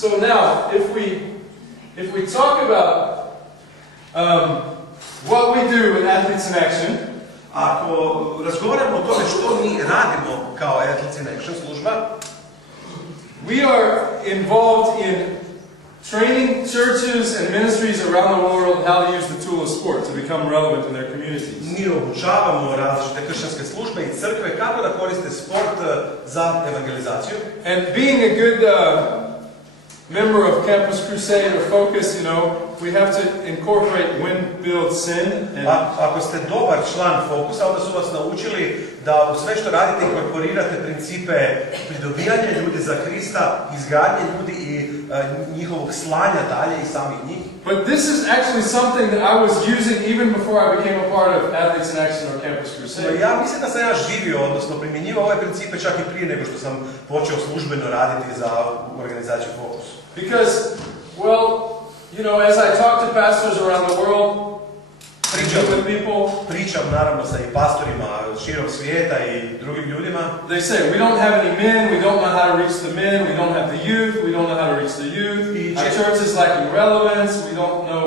So now, if we talk about what we do in Athletes in Action, ako razgovaramo o tome što mi radimo kao Athletes in Action služba, we are involved in training churches and ministries around the world how to use the tool of sport to become relevant in their communities. mi obučavamo različite kršćanske službe i crkve kako da koriste sport za evangelizaciju. And being a good member of Campus Crusade or Focus, you know, we have to incorporate win, build, sin. And Ako ste dobar član Fokusa, onda su vas naučili da u sve što radite inkorporirate principe pridobivanja ljudi za Krista, izgradnje ljudi i njihovog slanja dalje i samih njih. But this is actually something that I was using even before I became a part of Athletes in Action or Campus Crusade. Ja mislim da sam ja živio, odnosno primjenjivao ove principe čak i prije nego što sam počeo službeno raditi za organizaciju Fokus. Because, well, you know, as I talk to pastors around the world, with people, pričam naravno sa i pastorima širom svijeta i drugim ljudima. They say, we don't have any men, we don't know how to reach the men, we don't have the youth, we don't know how to reach the youth. Our church is lacking relevance, we don't know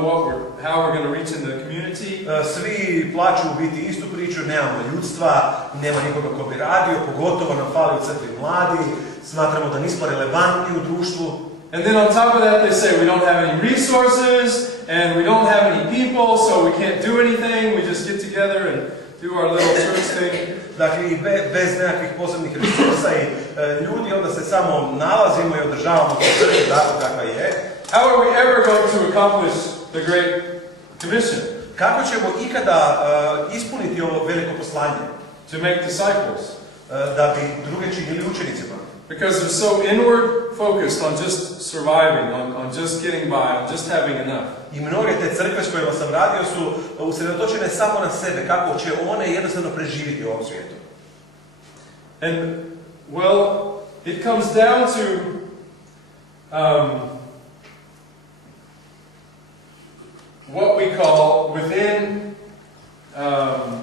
how we're going to reach in the community. Svi plaću u biti istu priču, nemamo ljudstva, nema nikoga ko bi radio, pogotovo nam fali u crkvi mladi, smatramo da nismo relevantni u društvu. And then on top of that they say we don't have any resources and we don't have any people, so we can't do anything, we just get together and do our little church thing. Dakle, i bez nekakvih posebnih resursa i ljudi, onda se samo nalazimo i održavamo crkvu tako kakva je. How are we ever going to accomplish the Great Commission? Kako ćemo ikada ispuniti ovo veliko poslanje? To make disciples. Da bi druge činili učenicima. Because they're so inward focused on just surviving, on just getting by, on just having enough. I mnoge te crkve s kojima sam radio su usredotočene samo na sebe, kako će one jednostavno preživjeti u ovom svijetu. And, well, it comes down to what we call within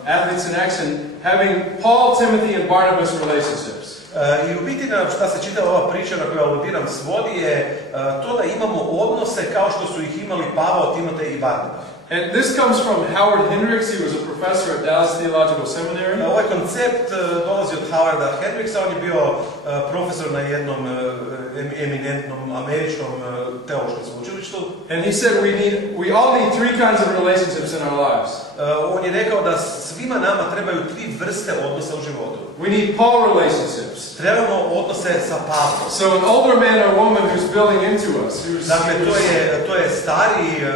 Athletes in Action having Paul, Timothy, and Barnabas relationships. I u biti šta se čitava ova priča na koju aludiram svodi je to da imamo odnose kao što su ih imali Pavao, Timotej i Barnaba. And this comes from Howard Hendricks. He was a professor at Dallas Theological Seminary. Ovaj koncept dolazi od Howarda Hendricksa, on je bio profesor na jednom eminentnom američkom teološkom sveučilištu. And he said we all need three kinds of relationships in our lives. On je rekao da svima nama trebaju tri vrste odnosa u životu. We need Paul relationships. Trebamo odnose sa Pavlom. So an older man or woman who's building into us. Dakle, to je stariji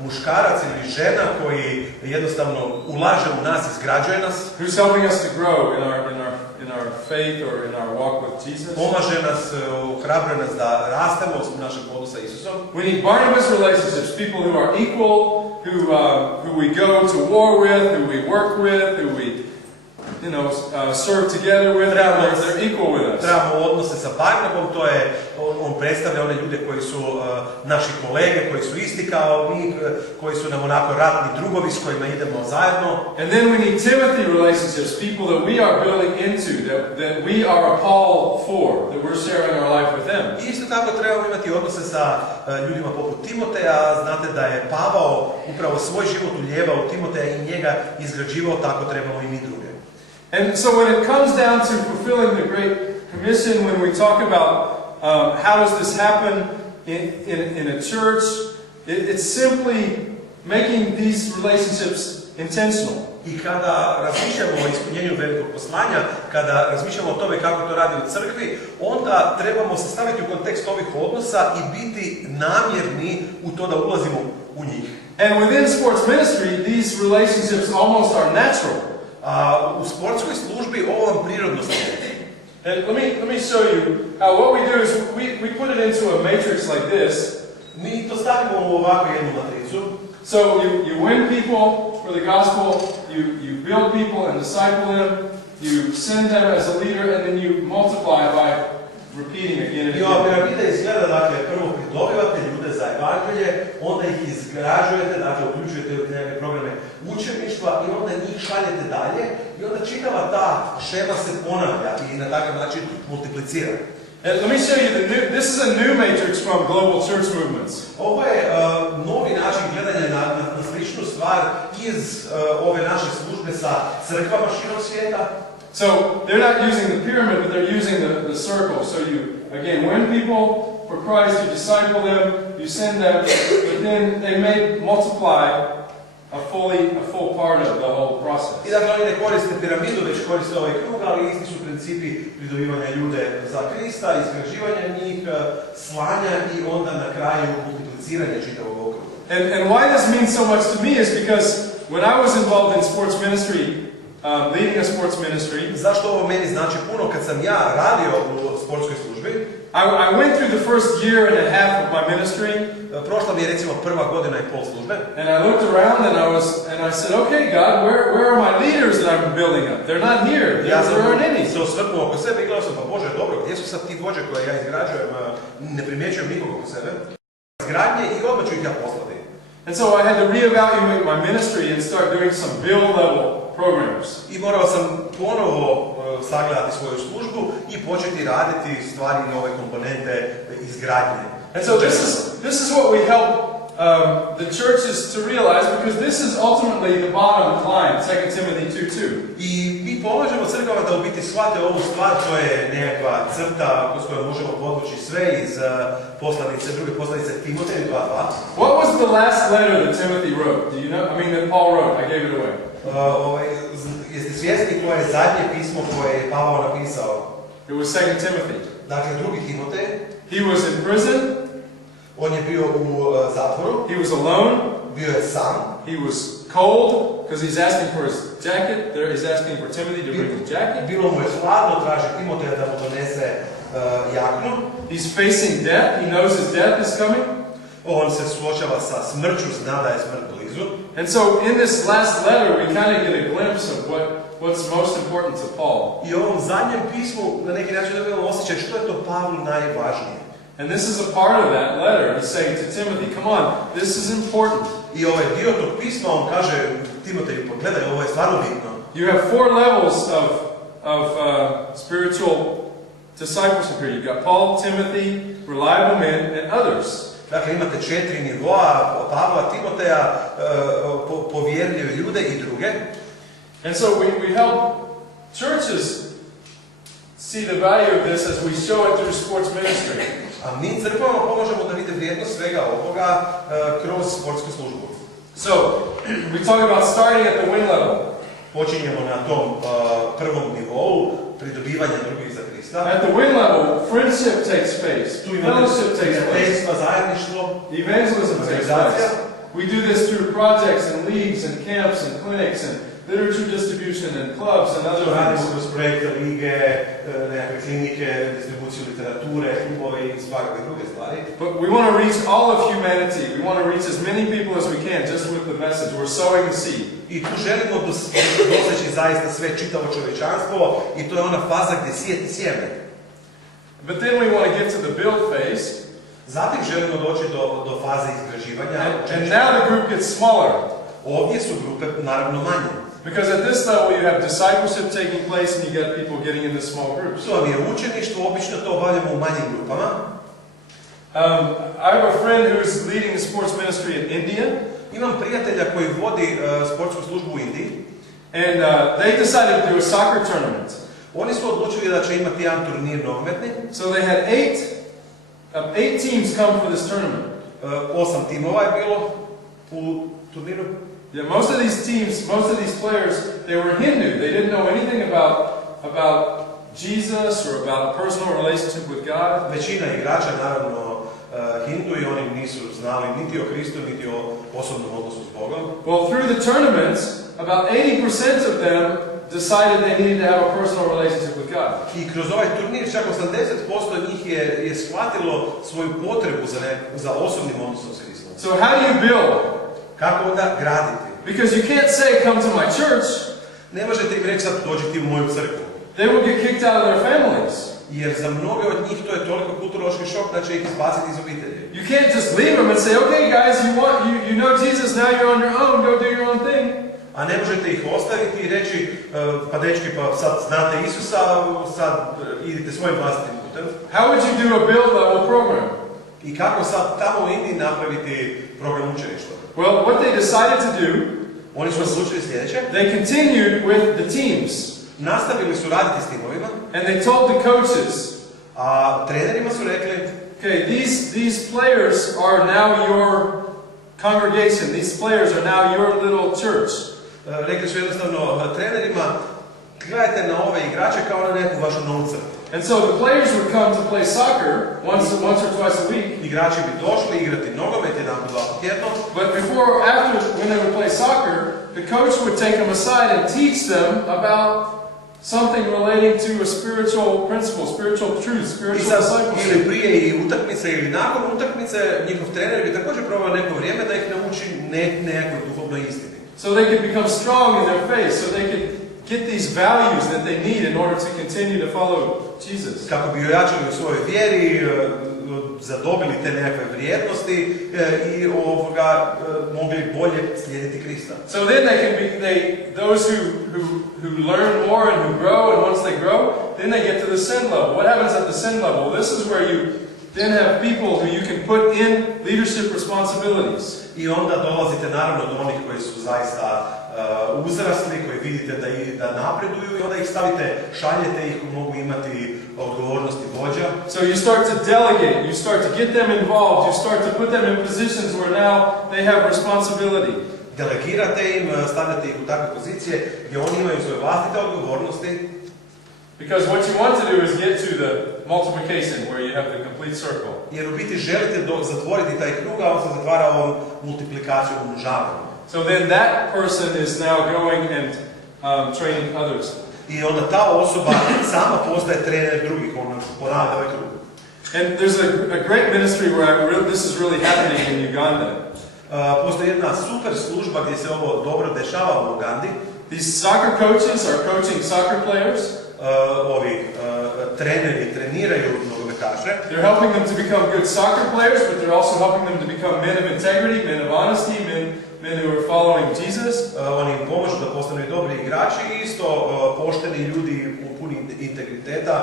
muškarac ili žena koji jednostavno ulaže u nas, izgrađuje nas. Who's helping us to grow in our faith or in our walk with Jesus. Pomaže nas, ohrabruje nas da rastemo u našem hodu sa Isusom. We need Barnabas relationships, people who are equal, who we go to war with, who we work with, who we serve together with. They're equal with us. Trebamo odnose sa Barnabom, to je on predstavlja one ljude koji su naši kolege, koji su isti kao mi, koji su nam onako ratni drugovi s kojima idemo zajedno. And then we need Timothy relationships, people that we are building into, that we are a Paul for, that we're sharing our life with them. Isto tako trebamo imati odnose sa ljudima poput Timoteja. Znate da je Pavao upravo svoj život ulijevao u Timoteja i njega izgrađivao, tako trebamo i mi druge. And so when it comes down to fulfilling the Great Commission, when we talk about how does this happen in a church, it's simply making these relationships intentional. I kada razmišljamo o ispunjenju velikog poslanja, kada razmišljamo o tome kako to radi u crkvi, onda trebamo se staviti u kontekst ovih odnosa i biti namjerni u to da ulazimo u njih. And within sports ministry, these relationships almost are natural. U sportskoj službi ovo vam prirodno slijedi. And let me show you how what we do is we put it into a matrix like this. Mi to stavimo u ovakvu jednu matricu. So you win people for the gospel, you build people and disciple them, you send them as a leader, and then you multiply by repeating again and again. I ova piramida izgleda, dakle, prvo pridobivate ljude za evanđelje, onda ih izgrađujete, dakle, uključujete u neke programe učeništva i onda njih šaljete dalje i onda čitava ta šema se ponavlja i na takav način multiplicira. And let me show you this is a new matrix from global church movements. Ovo je novi način gledanja na sličnu stvar iz ove naše službe sa crkvama širom svijeta. So they're not using the pyramid, but they're using the circle. So you, again, win people for Christ, you disciple them, you send them, but then they may multiply a full part of the whole process. I dakle, oni ne koriste piramidu, već koriste ovaj krug, ali isti su principi pridobivanja ljude za Krista, izgrađivanja njih, slanja i onda na kraju multipliciranja čitavog okruga. And why this means so much to me is because when I was involved in sports ministry, leading a sports ministry, zašto ovo meni znači puno kad sam ja radio u sportskoj službi? I went through the first year and a half of my ministry. Prošla mi je recimo prva godina i pol službe. And I looked around and I said, okay, God, where are my leaders that I'm building up? They're not here. There aren't any. Se osvrnuo oko sebe i gledao sam, pa Bože, dobro, gdje su sad ti vođe koje ja izgrađujem, ne primjećujem nikog oko sebe. Izgradnje i odmah ću ih ja poslati. And so I had to reevaluate my ministry and start doing some build level programs. I morao sam ponovo sagledati svoju službu i početi raditi stvari i nove komponente izgradnje. And so this is what we help the churches to realize, because this is ultimately the bottom line, 2 Timothy 2:2. I mi pomažemo crkvama da u biti shvate ovu stvar, to je nekakva crta s kojom možemo podvući sve iz druge poslanice Timoteju 2:2. What was the last letter that Timothy wrote? Do you know? I mean, that Paul wrote. I gave it away. Jeste svjesni koje je zadnje pismo koje je Pavao napisao? It was 2 Timothy. Dakle, drugi Timotej. He was in prison. On je bio u zatvoru. He was alone. Bio je sam. He was cold because he's asking for his jacket. There he's asking for Timothy to bring his jacket. Bilo mu je hladno, traži Timoteja da mu donese jaknu. He's facing death. He knows his death is coming. On se suočava sa smrću, zna da je smrt blizu. And so in this last letter we kind of get a glimpse of what's most important to Paul. I u ovom zadnjem pismu na neki način dobijamo osjećaj što je to Pavlu najvažnije. And this is a part of that letter. He's saying to Timothy, come on, this is important. I ovaj dio tog pisma on kaže Timoteju, pogledaj, ovo je stvarno bitno. You have 4 levels of spiritual discipleship here. You've got Paul, Timothy, reliable men, and others. Dakle, imate 4 nivoa, Pavla, Timoteja, povjerljive ljude i druge. And so we help churches see the value of this as we show it through sports ministry. A mi crkvama pomožemo da vide vrijednost svega ovoga kroz sportsku službu. So, we talk about starting at the win level. Počinjemo na tom prvom nivou pridobivanja drugih za Krista. At the win level, friendship takes place, fellowship takes place, zajedništvo, evangelism takes place. We do this through projects and leagues and camps and clinics and literature distribution and clubs and other radimo things. kroz projekte, lige, nekakve klinike, distribuciju literature, klubove i svakakve druge stvari. But we want to reach all of humanity. We want to reach as many people as we can just with the message. We're sowing the seed. I tu želimo doseći zaista sve čitavo čovječanstvo i to je ona faza gdje sijeti sjeme. But then we want to get to the build phase. Zatim želimo doći do faze izgrađivanja. And now the group gets smaller. Ovdje su grupe naravno manje. Because at this level you have discipleship taking place and you get people getting into small groups. To vam je učeništvo, obično to obavljamo u manjim grupama. I have a friend who is leading the sports ministry in India. Imam prijatelja koji vodi sportsku službu u Indiji. And they decided to do a soccer tournament. Oni su odlučili da će imati jedan turnir nogometni. So they had 8 teams come for this tournament. 8 timova je bilo u turniru. Yeah, most of these teams, most of these players, they were Hindu. They didn't know anything about Jesus or about a personal relationship with God. Većina igrača naravno Hindu i oni nisu znali niti o Kristu, niti o osobnom odnosu s Bogom. Well, through the tournaments, about 80% of them decided they needed to have a personal relationship with God. I kroz ovaj turnir čak 80% njih je shvatilo svoju potrebu za osobnim odnosom s Kristom. So how do you build? Kako onda graditi? Because you can't say, come to my church. Ne možete im reći sad dođi ti u moju crkvu. They will get kicked out of their families. Jer za mnoge od njih to je toliko kulturološki šok da će ih izbaciti iz obitelji. You can't just leave them and say, okay guys, you know Jesus, now you're on your own, go do your own thing. A ne možete ih ostaviti i reći, pa dečki, pa sad znate Isusa, sad idite svojim vlastitim putem. How would you do a build level program? I kako sad tamo u Indiji napraviti program učeništva? Well, what they decided to do, Oni su odlučili sljedeće. they continued with the teams. Nastavili su raditi s timovima. And they told the coaches, A trenerima su rekli, okay, these players are now your congregation. These players are now your little church. rekli su jednostavno trenerima, gledajte na ove igrače kao na neku vašu novu crkvu. And so the players would come to play soccer once or twice a week. Igrači bi došli igrati nogomet jedanput, dva puta tjedno. But when they would play soccer, the coach would take them aside and teach them about something relating to a spiritual principle, spiritual truth, I spiritual sad, discipleship. ili prije i utakmice ili nakon utakmice, njihov trener bi također probao neko vrijeme da ih nauči nekoj duhovnoj istini. So they could become strong in their faith, so they could get these values that they need in order to continue to follow Jesus. Kako bi ojačali u svojoj vjeri, zadobili te nekakve vrijednosti i mogli bolje slijediti Krista. So then those who learn more and who grow, and once they grow, then they get to the sin level. What happens at the sin level? This is where you then have people who you can put in leadership responsibilities. I onda dolazite naravno do onih koji su zaista uzrasli, koji vidite da napreduju i onda ih stavite, šaljete ih, mogu imati odgovornosti vođa. So you start to delegate, you start to get them involved, you start to put them in positions where now they have responsibility. Delegirate im, stavljate ih u takve pozicije gdje oni imaju svoje vlastite odgovornosti. Because what you want to do is get to the multiplication where you have the complete circle. Jer u biti želite zatvoriti taj krug, a on se zatvara ovom multiplikacijom, umnožavanjem. So then that person is now going and training others. I onda ta osoba sama postaje trener drugih, on ponavlja ovaj krug. And there's a great ministry where this is really happening in Uganda. Postoji jedna super služba gdje se ovo dobro dešava u Ugandi. These soccer coaches are coaching soccer players. Ovi treneri treniraju nogometaše. They're helping them to become good soccer players, but they're also helping them to become men of integrity, men of honesty, men who are following Jesus. Oni im pomažu da postanu i dobri igrači i isto pošteni ljudi puni integriteta,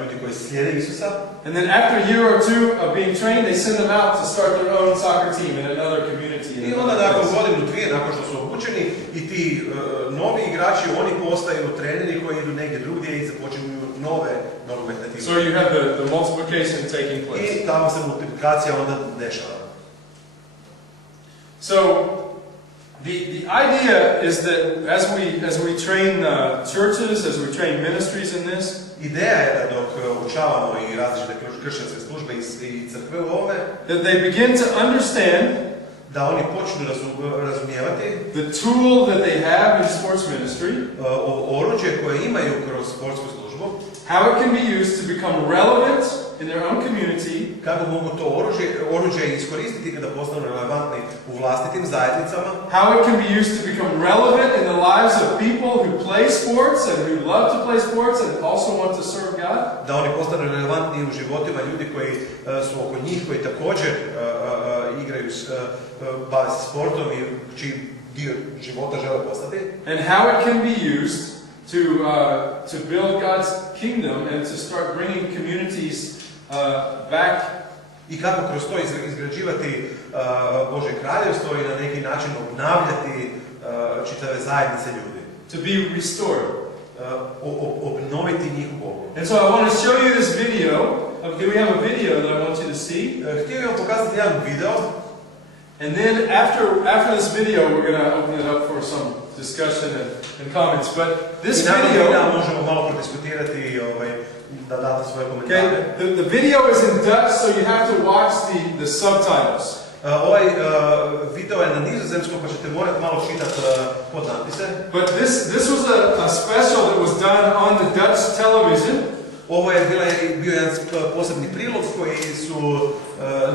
ljudi koji slijede Isusa. And then after a year or two of being trained, they send them out to start their own soccer team in another community. I onda nakon godinu, dvije, nakon što su obučeni i ti novi igrači, oni postaju treneri koji idu negdje drugdje i započinju nove nogometne time. So you have the multiplication taking place. I tamo se multiplikacija onda dešava. So the idea is that as we train churches, as we train ministries in this, Ideja je da dok učavamo i različite kršćanske službe i crkve u ovome, that they begin to understand da oni počnu razumijevati the tool that they have in sports ministry, oruđe koje imaju kroz sportsku službu, how it can be used to become relevant in their own community, kako mogu to oruđe iskoristiti kada postanu relevantni u vlastitim zajednicama, how it can be used to become relevant in the lives of people who play sports and who love to play sports and also want to serve God. Da oni postanu relevantni u životima ljudi koji su oko njih, koji također igraju, bave se sportom i čiji dio života žele postati. And how it can be used to build God's kingdom and to start bringing communities back. I kako kroz to izgrađivati Božje kraljevstvo i na neki način obnavljati čitave zajednice ljudi. To be restored. Obnoviti njih u Bogu. And so I want to show you this video. We have a video that I want you to see. Htio bih vam pokazati jedan video. And then after this video, we're going to open it up for some discussion and comments. But this video, možemo malo prodiskutirati da date svoje komentare. Okay, the video is in Dutch, so you have to watch the subtitles. Ovaj video je na nizozemskom, pa ćete morati malo čitati podnapise. But this was a special that was done on the Dutch television. Ovo je bio jedan posebni prilog koji su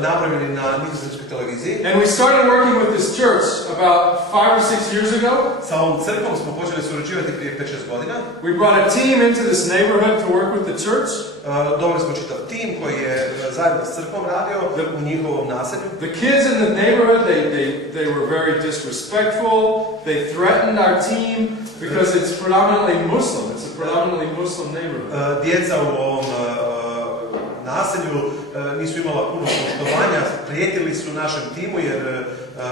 napravili na nizozemskoj televiziji. And we started working with this church about 5 or 6 years ago. Sa ovom crkvom smo počeli surađivati prije 5-6 godina. We brought a team into this neighborhood to work with the church. Doveli smo čitav tim koji je zajedno s crkvom radio u njihovom naselju. The kids in the neighborhood, they were very disrespectful. They threatened our team because it's predominantly Muslim. It's a predominantly Muslim neighborhood. Djeca u ovom naselju nisu imala puno poštovanja, prijetili su našem timu jer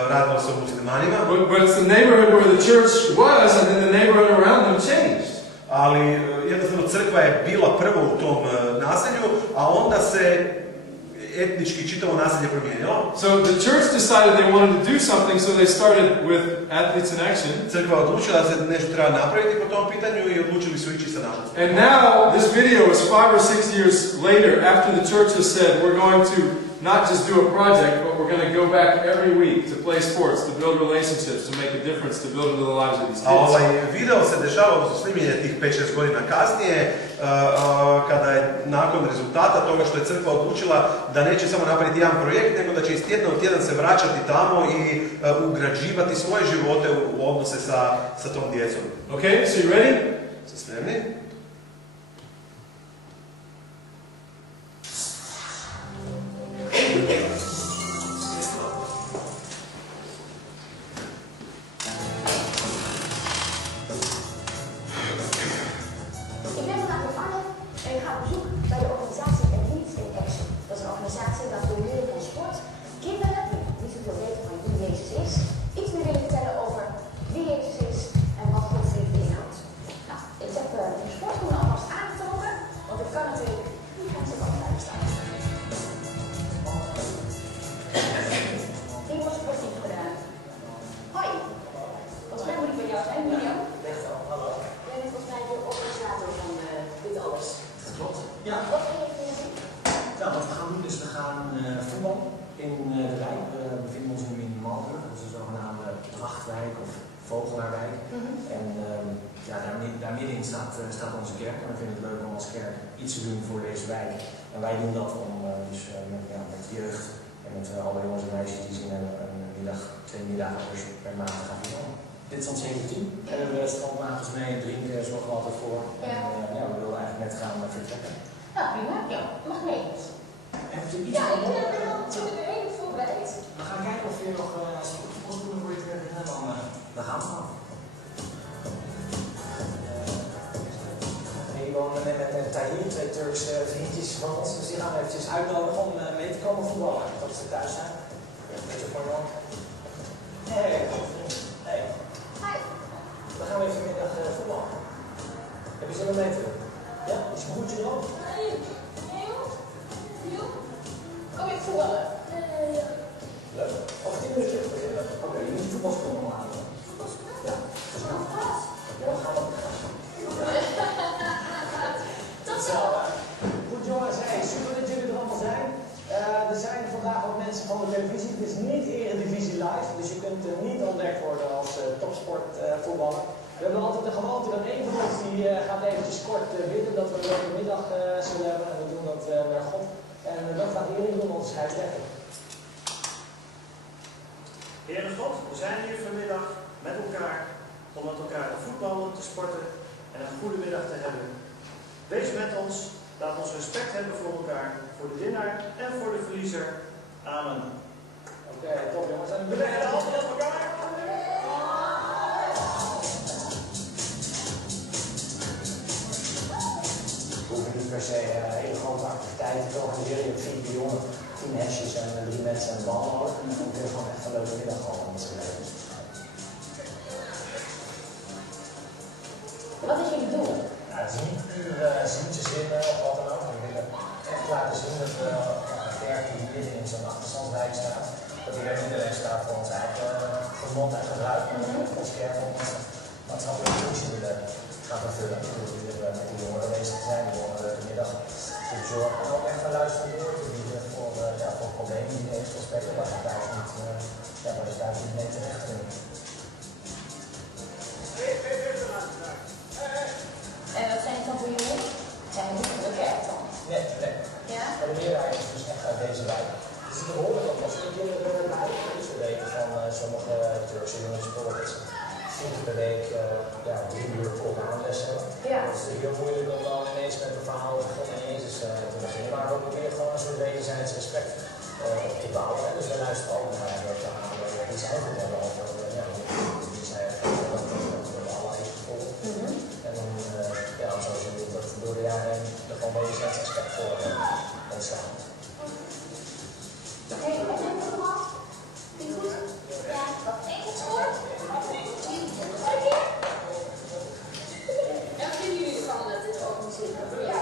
radilo se o muslimanima. But it's the neighborhood where the church was, and then the neighborhood around them changed. Ali jednostavno crkva je bila prvo u tom naselju, a onda se etnički čitavo naselje promijenilo. So the church decided they wanted to do something, so they started with Athletes in Action. Crkva odlučila da se nešto treba napraviti po tom pitanju i odlučili su ići sa našom. And now this video is 5 or 6 years later, after the church has said we're going to not just do a project, but we're going to go back every week to play sports, to build relationships, to make a difference, to build into the lives of these A ovaj kids. video se dešava, odnosno snimljenje tih 5-6 godina kasnije, kada je nakon rezultata toga što je crkva odlučila da neće samo napraviti jedan projekt, nego da će iz tjedna u tjedan se vraćati tamo i ugrađivati svoje živote u odnose sa tom djecom. Okay, so you ready? Ste spremni? Staat onze kerk en we vinden het leuk om als kerk iets te doen voor deze wijk. En wij doen dat om met jeugd en met alle jongens en meisjes die zien een middag, 2 middagen per maand gaan voetballen. Dit is ons hele team. En we hebben strandwaters mee en drinken, zorgen we altijd voor. Ja. En we willen eigenlijk net gaan vertrekken. Nou, prima. Ja, mag mee. Heeft u iets Ja, ik ben er heel voorbereid. We gaan kijken of je nog voetbalschoenen voor je te werken hebt. Dan gaan we gewoon. Die wonen met Tahir, 2 Turkse vriendjes van ons. Dus die gaan we eventjes uitnodigen om mee te komen voetballen. Dat ze thuis zijn. Een beetje voor jou. Hey. Hi. We gaan even vanmiddag voetballen. Heb je zin om mee te doen? Ja? Is je broertje er ook? Nee. Kom je voetballen? Ja. Leuk. Of 10 minuten beginnen. Oké, je moet voetbalschoenen halen. Ja. Dus nou. Dan gaan we. Goed jongens, super dat jullie er allemaal zijn. Er zijn vandaag ook mensen van de televisie. Het is niet Eredivisie live, dus je kunt niet ontdekt worden als topsportvoetballer. We hebben altijd de gewoonte dat één van ons die gaat eventjes kort bidden, dat we een leuke middag zullen hebben. En we doen dat naar God. En dat gaat Erik doen, onze scheidsrechter. Heere God, we zijn hier vanmiddag met elkaar om met elkaar te voetballen, te sporten en een goede middag te hebben. Wees met ons, laat ons respect hebben voor elkaar, voor de winnaar en voor de verliezer. Amen. Oké, top jongens. En we leggen de handen op elkaar. We hoeven niet per se hele grote activiteiten te organiseren. Je hebt 4 pionnen, 10 hesjes en 3 mensen en de bal nodig. En dan kun je gewoon echt een leuke middag gewoon met z'n leven. Wat is jullie doel? Ja, het is niet puur zinnetjes zinnen of wat dan ook. We willen echt laten zien dat we een kerk die midden in zo'n achterstandswijk staat, dat hier niet alleen staat voor ons eigen genot en gebruik, maar dat we ons kerk ook een maatschappelijke functie willen gaan vervullen. Dus we willen met die jongeren bezig zijn, die jongeren de middag te zorgen en ook echt een luisteren door te bieden voor problemen die ineens spelen, waar ze thuis niet mee terecht kunnen. En wat zijn het dan voor jullie? Zijn het niet van de kerk dan? Nee. Ja? Maar de meerderheid is dus echt uit deze wijk. Dus er behoorlijk wat moslimkinderen bij. Dus we weten van sommige Turkse jongens bijvoorbeeld 4 keer per week 3 uur volk aanles hebben. Ja. Het is heel moeilijk om dan ineens met een verhaal over God en Jezus mensen respect inbouwen. Dus we luisteren ook naar die zij vertellen over die zij dat Allah heeft gevolgd. En dan zo zie je dat door de jaren heen er gewoon wederzijds respect voor ontstaan. Hey, wat heb je allemaal? Vind je goed? Ja, wat één goed sport? En wat vinden jullie ervan dat dit organiseren? Ja,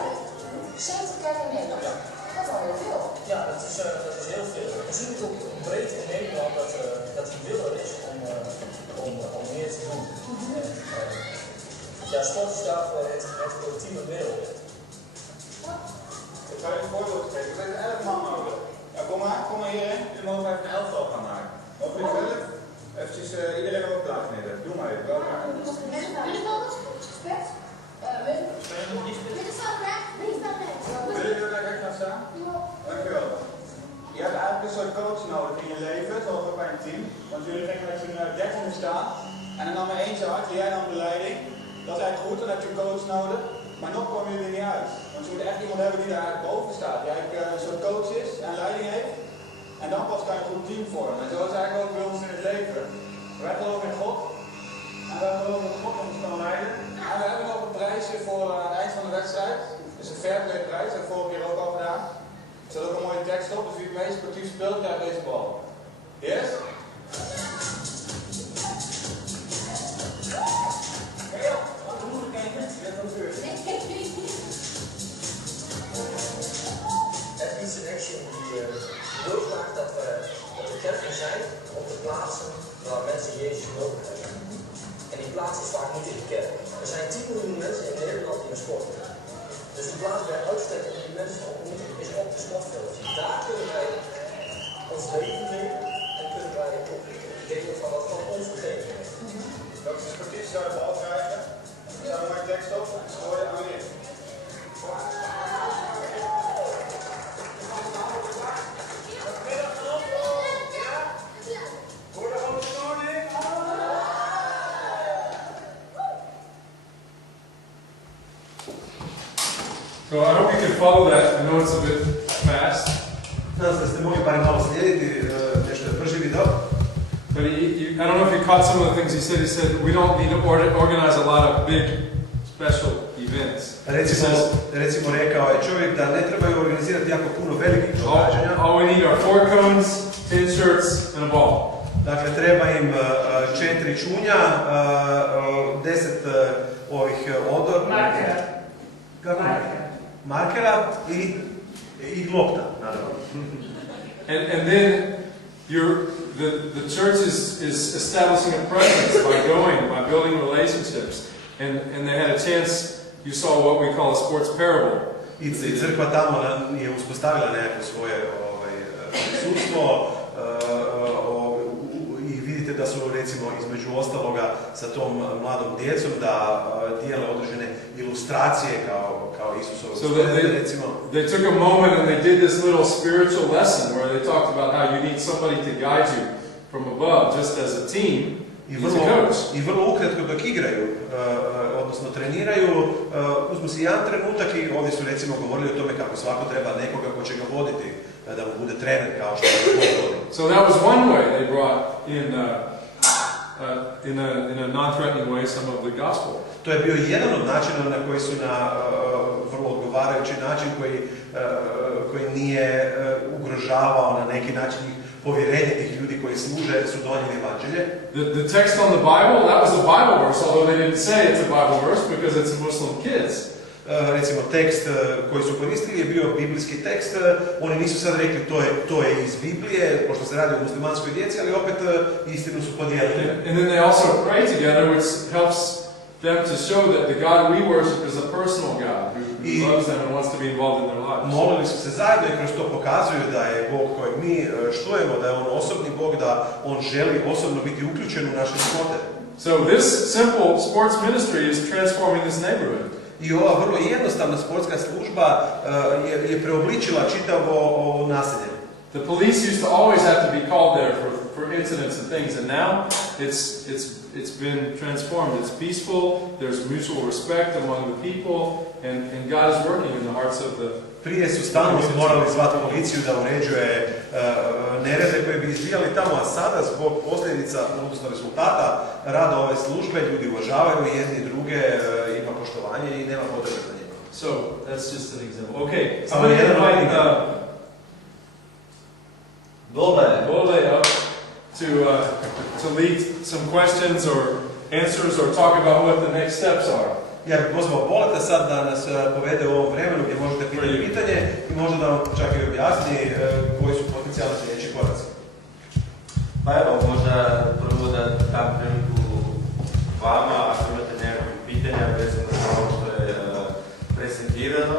70 keer in Nederland. Dat is al heel veel. Ja, dat is heel veel. We zien het ook breed in Nederland dat die wil er is om meer te doen. Ja, sport staat voor het ultieme middel. Ik ga je een voorbeeld geven. We hebben 11 man nodig. Ja, kom maar hierin. Jullie mogen even een elftal gaan maken. Mogen jullie zelf? Eventjes iedereen op plaats nemen. Doe maar even. Middenvelders, spits, middenvelder, linksvelder. Willen jullie daar recht gaan staan? Dankjewel. Je hebt eigenlijk een soort coach nodig in je leven, zoals ook bij een team. Want jullie gingen met z'n 13e staan. En dan nam er eentje uit, jij nam de leiding. Dat is eigenlijk goed, dan heb je een coach nodig. Maar nog komen jullie er niet uit. Want je moet echt iemand hebben die daar eigenlijk boven staat. Die eigenlijk een soort coach is en leiding heeft. En dan pas kan je een goed team vormen. En zo is het eigenlijk ook bij ons in het leven. Wij geloven in God. En wij geloven in God om ons te kan leiden. En we hebben nog een prijsje voor aan het eind van de wedstrijd. Dus een fairplay prijs, dat heb ik vorige keer ook al gedaan. Er staat ook een mooie tekst op, dus wie het meest sportief speelt, krijgt deze bal. Yes? Het is een action die wil graag dat we kerken zijn op de plaatsen waar mensen Jezus nodig hebben. En die plaats is vaak niet in de kerk. Er zijn 10 miljoen mensen in Nederland die naar sporten. Dus de plaats bij uitstek om die mensen ontmoeten is op de sportveld. Daar kunnen wij ons leven leven en kunnen wij ook delen van wat van ons gegeven is. Welke sportief zou de bal krijgen? Er staat een mooie tekst op, gooi je aan weer. So I hope you can follow that. I know it's a bit fast. Nadam se da ste mogli barem malo slijediti, nešto je brži video. But I don't know if you caught some of the things he said. He said we don't need to organize a lot of big special events. Recimo rekao je čovjek da ne trebaju organizirati jako puno velikih događanja. All we need are 4 cones, 10 shirts, and a ball. Dakle, treba im 4 čunja, 10 ovih odor... Markera i lopta, naravno. And then the church is establishing a presence by building relationships. And they had a chance, you saw what we call a sports parable. I crkva tamo je uspostavila nekako svoje sudstvo i vidite da su recimo između ostaloga sa tom mladom djecom da dijele određene ilustracije kao Isusove uspjede, recimo. They took a moment and they did this little spiritual lesson where they talked about how you need somebody to guide you from above, just as a team. I vrlo ukratko dok igraju, odnosno treniraju, uzmu si jedan trenutak i ovdje su recimo govorili o tome kako svako treba nekoga ko će ga voditi, da mu bude trener kao što je vodi. So that was one way they brought in a non-threatening way some of the gospel. To je bio jedan od načina na koji su na vrlo odgovarajući način koji nije ugrožavao na neki način povjerenje tih ljudi koji služe su donijeli evanđelje. The text on the Bible, that was a Bible verse, although they didn't say it's a Bible verse because it's Muslim kids. Recimo tekst koji su koristili je bio biblijski tekst. Oni nisu sad rekli to je iz Biblije, pošto se radi o muslimanskoj djeci, ali opet istinu su podijelili. And then they also pray together, which helps them to show that the God we worship is a personal God who loves them and wants to be involved in their lives. Molili su se zajedno i kroz to pokazuju da je Bog kojeg mi štujemo, da je on osobni Bog, da on želi osobno biti uključen u naše živote. So this simple sports ministry is transforming this neighborhood. I ova vrlo jednostavna sportska služba je preobličila čitavo naselje. The police used to always have to be called there for incidents and things, and now it's been transformed. It's peaceful. There's mutual respect among the people. and God is working in the hearts of the. Prije su stalno morali zvati policiju da uređuje nerede koje bi izbijali tamo, a sada zbog posljedica, odnosno rezultata rada ove službe, ljudi uvažavaju jedni druge, ima poštovanje i nema potrebe za njega. So that's just an example. Okay, so I'm going to invite Bole up to lead some questions or answers or talk about what the next steps are. Ja bih pozvao Boleta sad da nas povede u ovom vremenu gdje možete pitati pitanje i možda da vam čak i objasni koji su potencijalni sljedeći koraci. Pa evo, možda prvo da dam priliku vama, ako imate nekakve pitanja vezano za ono što je prezentirano,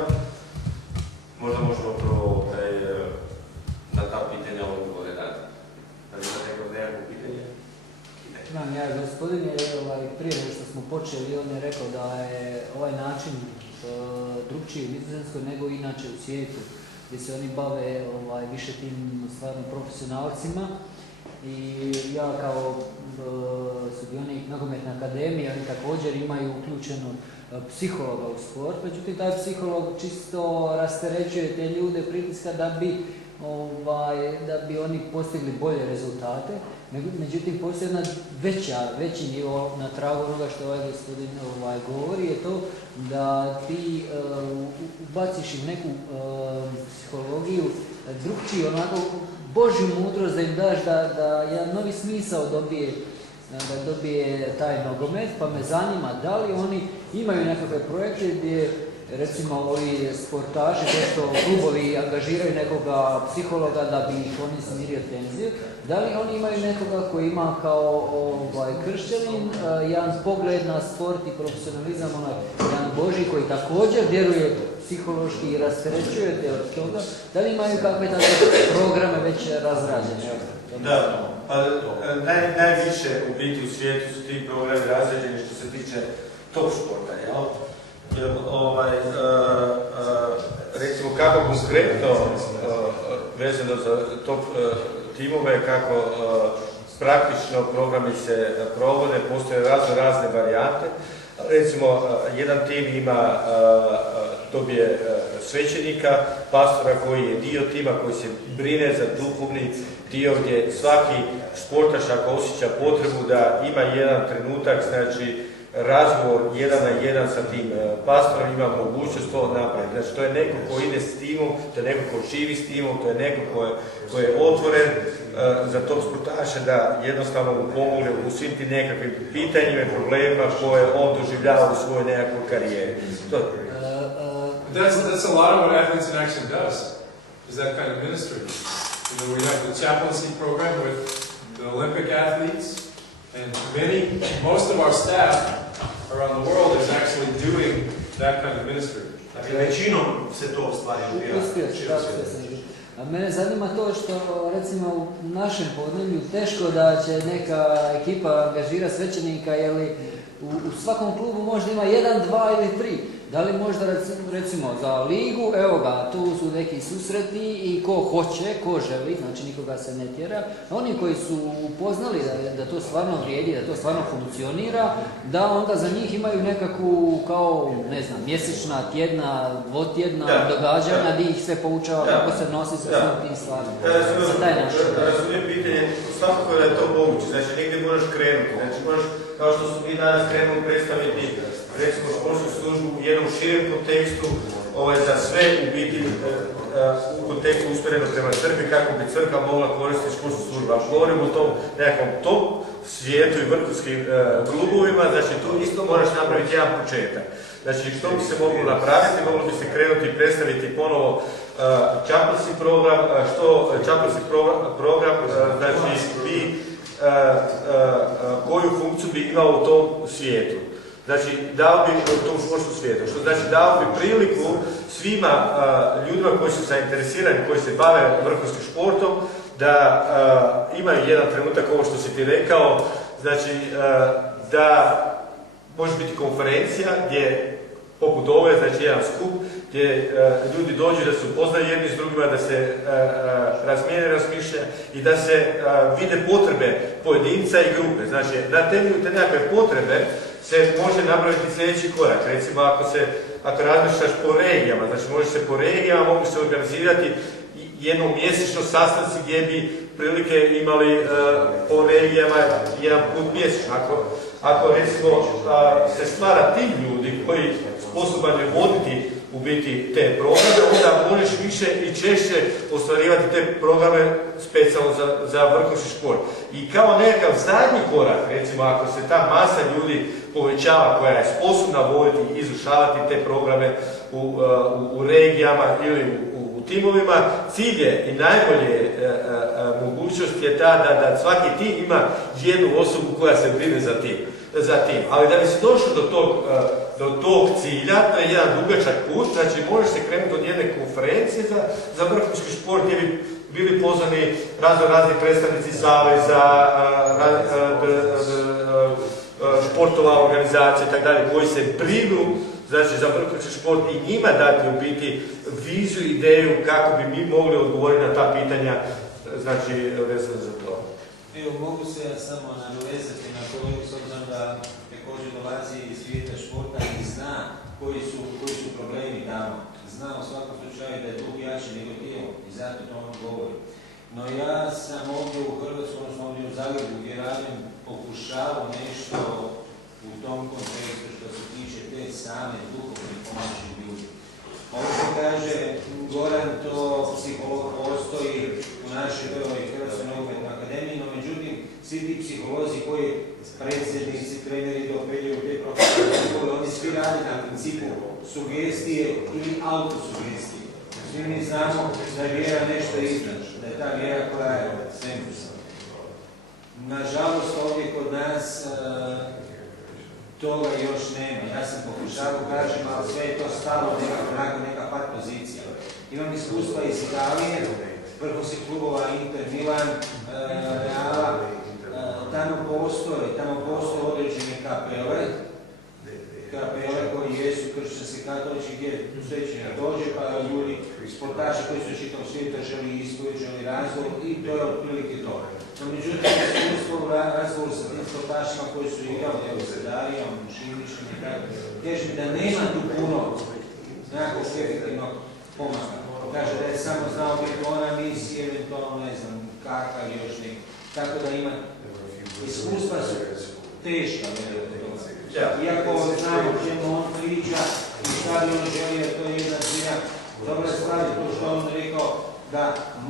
možda možemo prvo na ta pitanja odgovore dati. Da li imate nekakvo pitanje? Imam ja, gospodin je prije nego što smo počeli, on je rekao da je ovaj način drugčiji u Nizozemskoj nego inače u svijetu, gdje se oni bave više tim stvarno profesionalcima. I ja kao sudionik Nogometne akademije, oni također imaju uključeno psihologa u sport, međutim taj psiholog čisto rasterećuje te ljude pritiska da bi oni postigli bolje rezultate. Međutim, postoji jedna veći nivo na tragu onoga što ovaj gospodin govori, je to da ti ubaciš im neku psihologiju drugčiju, onako Božju mudrost da im daš da jedan novi smisao dobije taj nogomet, pa me zanima da li oni imaju nekakve projekte gdje recimo ovi sportaši, često klubovi angažiraju nekoga psihologa da bi ih oni smirio tenziju. Da li oni imaju nekoga koji ima kao kršćanin jedan pogled na sport i profesionalizam, jedan Božji koji također vjeruje psihološki i rasterećuje te od toga? Da li imaju kakve takve programe već razrađene? Da, pa najviše u biti u svijetu su ti programi razrađeni što se tiče top sporta, jel? Recimo kako konkretno vezano za top timove, kako praktično programi se provode, postoje razne varijante. Recimo, jedan tim dobije svećenika, pastora koji je dio tima, koji se brine za duhovni dio gdje svaki sportaš ako osjeća potrebu da ima jedan trenutak, znači razgovor 1-na-1 sa tim pastorom, ima mogućnost to napraviti. Znači, to je neko ko ide s timom, to je neko ko živi s timom, to je neko ko je otvoren za tog sportaša da jednostavno mu pomogne u svim tim nekakvim pitanjima i problemima koje on doživljava u svojoj nekakvoj karijeri. That's a lot of what Athletes in Action does, is that kind of ministry. We have the chaplaincy program with the Olympic athletes, and most of our staff around the world is actually doing that kind of ministry. Dakle, većinom se to ostvari. A mene zanima to što, recimo, u našem podneblju teško da će neka ekipa angažira svećenika, jer u svakom klubu možda ima 1, 2 ili 3. Da li možda, recimo, za ligu, evo ga, tu su neki susreti i ko hoće, ko želi, znači nikoga se ne tjera. Oni koji su upoznali da to stvarno vrijedi, da to stvarno funkcionira, da onda za njih imaju nekakvu, kao, ne znam, mjesečna, tjedna, dvotjedna događanja, gdje ih sve poučava kako se nosi sa svim tim stvarima. Za taj način. Razumijem pitanje, svakako da je to moguće, znači negdje moraš krenuti, znači moraš, kao što su mi danas krenuli predstaviti, recimo sportsku službu u jednom širem kontekstu, za sve u biti u kontekstu usmjereno prema crkvi, kako bi crkva mogla koristiti sportsku službu. Ako govorimo o tom nekakvom top svijetu i vrhunskim klubovima, znači tu isto moraš napraviti jedan početak. Znači što bi se moglo napraviti, moglo bi se krenuti i predstaviti ponovo chaplaincy program, znači koju funkciju bi imao u tom svijetu. Znači, dao bi u tom sportskom svijetu, što znači dao bi priliku svima ljudima koji su zainteresirani, koji se bave vrhunskim športom, da imaju jedan trenutak, ovo što si ti rekao, znači da može biti konferencija gdje, poput ove, znači jedan skup, gdje ljudi dođu da se upoznaju jedni s drugima, da se razmijene razmišlja i da se vide potrebe pojedinca i grupe. Znači, na temelju te nekakve potrebe se može napraviti sljedeći korak. Recimo, ako razmišljaš po regijama, znači može se po regijama, mogu se organizirati jednom mjesečno sastanci gdje bi prilike imali po regijama jedan put mjesečno. Ako recimo se stvara tim ljudi koji sposoban je voditi u biti te programe, onda možeš više i češće ostvarivati te programe specijalno za vrhunski šport. I kao nekakav zadnji korak, recimo ako se ta masa ljudi povećava koja je sposobna voditi i izvršavati te programe u regijama ili u timovima, cilj je i najbolje mogućnost je ta da svaki tim ima jednu osobu koja se brine za tim. Ali da bi se došlo do tog cilja, to je jedan dugačak put, znači može se krenuti od jedne konferencije za vrhunski šport gdje bi bili pozvani razni predstavnici saveza, športova, organizacije i tako dalje, koji se brinu znači za vrhunski šport i njima dati u biti viziju, ideju kako bi mi mogli odgovoriti na ta pitanja, znači vezano za to. Evo, mogu se ja samo nadovezati na kolegu, s obzirom da također dolazi iz svijeta športa i zna koji su problemi tamo. Zna u svakom slučaju da je duh jači nego tijelo i zato to on govori. No ja sam ovdje u Hrvatskoj, odnosno ovdje u Zagrebu gdje radim, pokušavao nešto u tom kontekstu što se tiče te same duhovne pomoći ljudi. Ovo se kaže, Goran, to psiholog postoji u našoj Hrvatskoj nogometnoj akademiji, no međutim, svi ti psiholozi koji predsjednici, treneri dopeljuju te profesore, oni svi rade na principu sugestije ili autosugestije. Svi mi znamo da je vjera nešto iznad, da je ta vjera koja je svemljena. Nažalost, ovdje kod nas toga još nema. Ja sam pokušavao, kažem, ali sve je to stalo neka pat pozicija. Imam iskustva iz Italije, vrhunskih klubova Inter, Milan, Reala, tamo postoje određene kapele koji jesu kršćanski katolički, gdje svećenik dođe, pa ljudi, sportaši koji su čitav svijeta želi ispovijed, želi razgovor i to je otprilike to. No međutim, iskustvo u razgovoru sa tim sportašima koji su igrali, evo sa Darijom, Šimićem i tako, kaže mi da nema tu puno nekakvog efektivnog pomaka. Kaže da je samo znao biti ona misija, eventualno ne znam kakav i još neki. Tako da ima iskustva su teška, iako znamo o čemu on priča i šta bi on želio, to je jedna zbira dobra stvar, to što on rekao da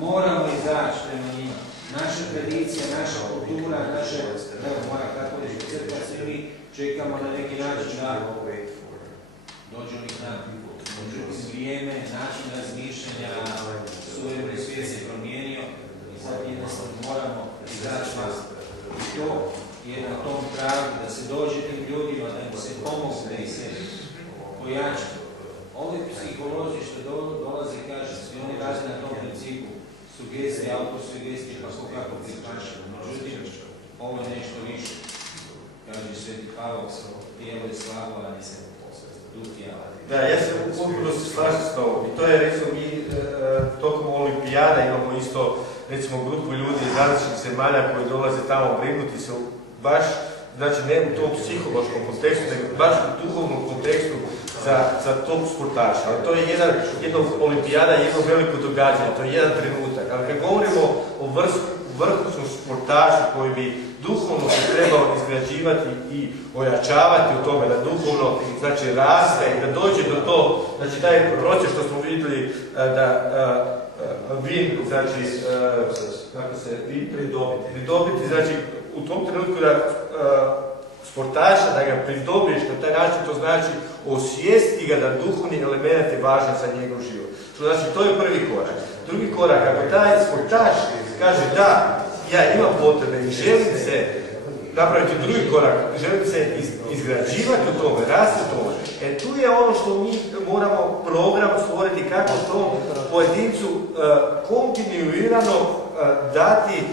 moramo izaći prema njima. Naša tradicija, naša kultura, naše, evo moja katolička crkva, se mi čekamo na neki način da dođe onih na vrijeme, način razmišljanja, suvremeni svijet se promijenio i sad jednostavno moramo izaći vas. I to je na tom tragu da se dođe tim ljudima, da im se pomogne i se pojača. Ovi psiholozi što dolaze i kaže, svi oni rade na tom principu, sugestije, autosugestije, pa ko kako prihvaćamo. Međutim, ovo je nešto više. Kaže Sveti Pavao, tijelo je slabo, a ne se duh tijela. Da, ja se u potpunosti slažem s tobom. I to je, recimo, mi tokom olimpijada imamo isto, recimo, grupu ljudi iz različitih zemalja koji dolaze tamo brinuti se baš, znači ne u tom psihološkom kontekstu, nego baš u duhovnom kontekstu za tog sportaša. Ali to je jedna olimpijada, jedno veliko događanje, to je jedan trenutak. Ali kad govorimo o vrhunskom sportašu koji bi duhovno se trebao izgrađivati i ojačavati u tome, da duhovno znači raste i da dođe do to, znači taj proces što smo vidjeli da znači kako se pridobiti, znači u tom trenutku da sportaša, da ga pridobiješ na taj način, to znači osvijestiti ga da duhovni element je važan za njegov život. Što znači, to je prvi korak. Drugi korak, ako taj sportaš kaže da, ja imam potrebe i želim se napraviti drugi korak, želim se izgrađivati u tome, rasti u tome. Tu je ono što mi moramo program stvoriti kako tom pojedincu kontinuirano dati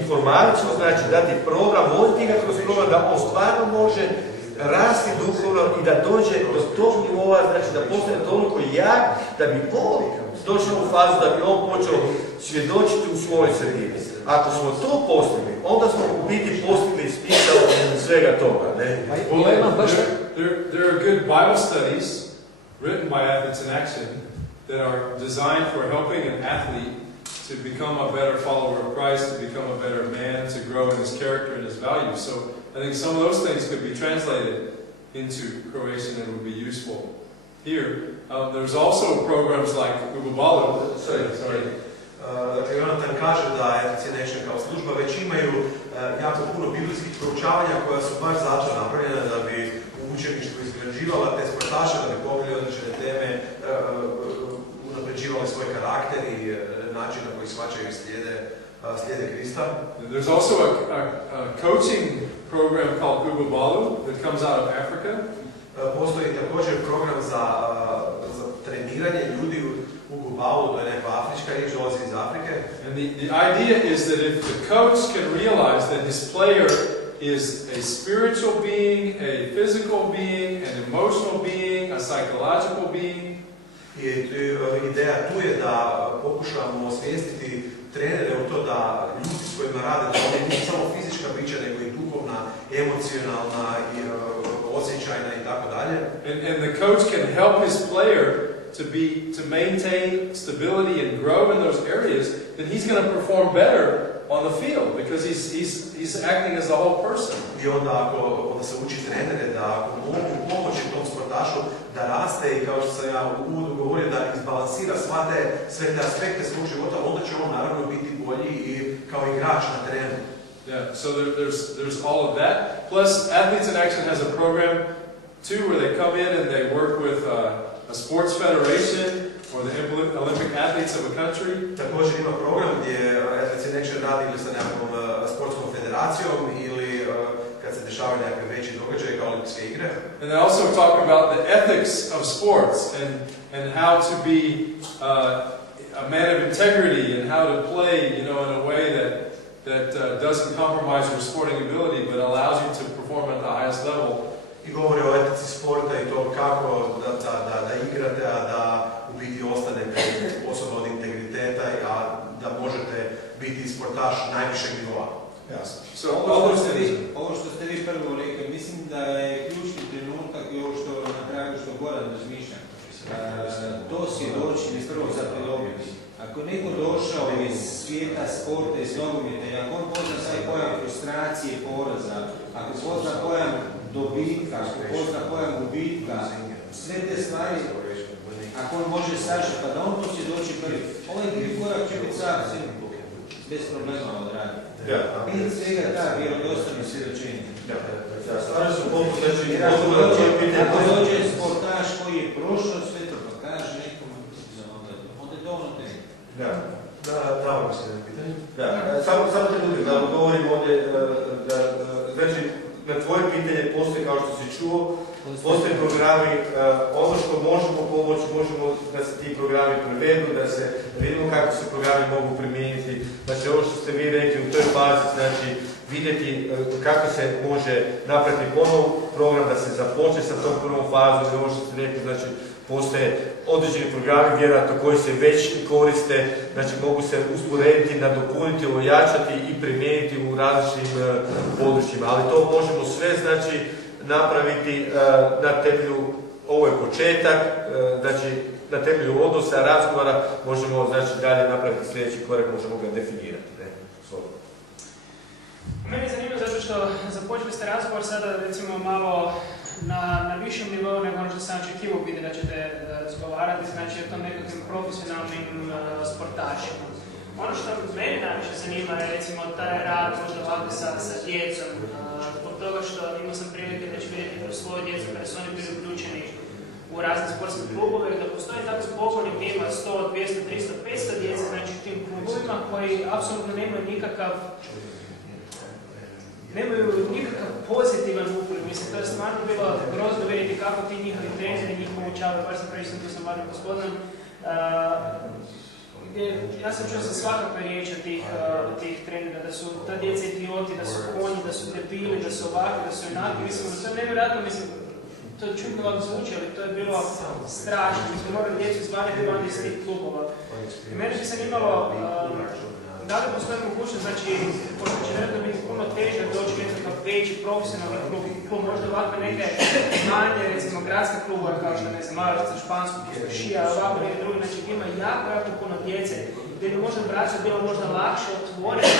informaciju, znači dati program, voditi ga kroz program da on stvarno može rasti duhovno i da dođe do tog nivova, znači da postane toliko jak, da bi on došao u fazu, da bi on počeo svjedočiti u svojoj sredini. Ako smo to postigli, onda smo u biti postigli smisao svega toga. There are good Bible studies written by Athletes in Action that are designed for helping an athlete to become a better follower of Christ, to become a better man, to grow in his character and his values. So I think some of those things could be translated into Croatian and would be useful. Here, there's also programs like Ugobalu. Dakle, Jonathan kaže da Athletes in Action kao služba već imaju jako puno biblijskih proučavanja koja su baš zato napravljena da bi u učeništvu izgrađivala te sportaše, da bi pokrili određene teme, unapređivali svoj karakter i način na koji shvaćaju i slijede Krista. There's also a coaching program called Ugobalu that comes out of Africa. Postoji također program za treniranje ljudi u Ugobalu, to je neka afrička riječ, dolazi iz Afrike. And the idea is that if the coach can realize that his player is a spiritual being, a physical being, an emotional being, a psychological being. I ideja tu je da pokušamo osvijestiti trenere u to da ljudi s kojima rade, da oni nisu samo fizička bića, nego i duhovna, emocionalna i osjećajna i tako dalje. And the coach can help his player to maintain stability and grow in those areas, then he's going to perform better on the field because he's acting as a whole person. I onda se uči trenere da ako mogu pomoći tom sportašu da raste i kao što sam ja u uvodu govorio da izbalansira sve te aspekte svog života, onda će on naravno biti bolji i kao igrač na terenu. Yeah, so there's all of that. Plus, Athletes in Action has a program too where they come in and they work with a sports federation or the Olympic athletes of a country. Također ima program gdje Athletes in Action radi ili sa nekakvom sportskom federacijom ili kad se dešavaju nekakve veći događaje kao olimpijske igre. And they also talk about the ethics of sports and how to be a man of integrity and how to play, in a way that doesn't compromise your sporting ability but allows you to perform at the highest level. I govori o etici sporta i to kako da igrate, a da u biti ostanete osoba od integriteta, a da možete biti sportaš najvišeg nivoa. Jasno. Ovo što ste vi prvo rekli, mislim da je ključni trenutak i ovo što na tragu što Goran razmišlja. To svjedočenje prvo za pridobiti. Ako neko došao iz svijeta sporta, iz nogometa, i ako on pozna taj pojam frustracije, poraza, ako pozna pojam dobitka, ako pozna pojam gubitka, sve te stvari, ako on može sažeti, pa da on to svjedoči prvi. Ovaj drugi korak će biti sasvim bez problema odradi. Bit svega ta vjerodostojno svjedočenje. Stvarno su poput, ako dođe sportaš koji je prošao sve to, pa kaže nekom, onda je dovoljno te. Pravo mi se na pitanje. Samo trenutak da govorim ovdje, znači na tvoje pitanje postoji, kao što si čuo, postoje programi, ono što možemo pomoći, možemo da se ti programi prevedu, da vidimo kako se programi mogu primijeniti. Znači ovo što ste vi rekli u toj fazi, znači vidjeti kako se može napraviti ponovo program, da se započne sa tom prvom fazom, i ovo što ste rekli, znači postoje određeni programi vjerojatno koji se već koriste, znači mogu se usporediti, nadopuniti, ojačati i primijeniti u različitim područjima, ali to možemo sve znači napraviti na temelju, ovo je početak, znači na temelju odnosa, razgovora možemo znači dalje napraviti sljedeći korak, možemo ga definirati. Meni je zanimljivo zato što započeli ste razgovor sada recimo malo na višem nivou nego ono što sam očekivao biti da ćete razgovarati, znači o tom nekakvim profesionalnim sportašima. Ono što mene najviše zanima je recimo taj rad možda ovako sa djecom, zbog toga što imao sam prilike da ću vidjeti kroz svoju djecu kada su oni bili uključeni u razne sportske klubove, da postoji tako spokojni gdje ima 100, 200, 300, 500 djece, znači u tim klubovima koji apsolutno nemaju nikakav pozitivan upliv. Mislim, to je stvarno bilo grozno vidjeti kako ti njihovi treneri njih poučavaju, bar sam prvi sam tu sam bavio gospodinom. ja sam čuo za svakakve riječi tih trenera, da su ta djeca idioti, da su konji, da su debili, da su ovakvi, da su onaki, mislim, to je nevjerojatno, mislim, to je čudno ovako zvuči, ali to je bilo strašno, mi smo morali djecu izvaniti van iz tih klubova. I mene bi zanimalo, da li postoji mogućnost, znači, pošto će vjerojatno biti puno teže doći nekakav veći profesionalni klub, možda ovakve neke manje, recimo, gradske klubove, kao što ne znam, Maravica, Španskog, Šija, ovako neke druge, znači, ima jako puno djece, gdje bi možda braća bilo možda lakše otvoriti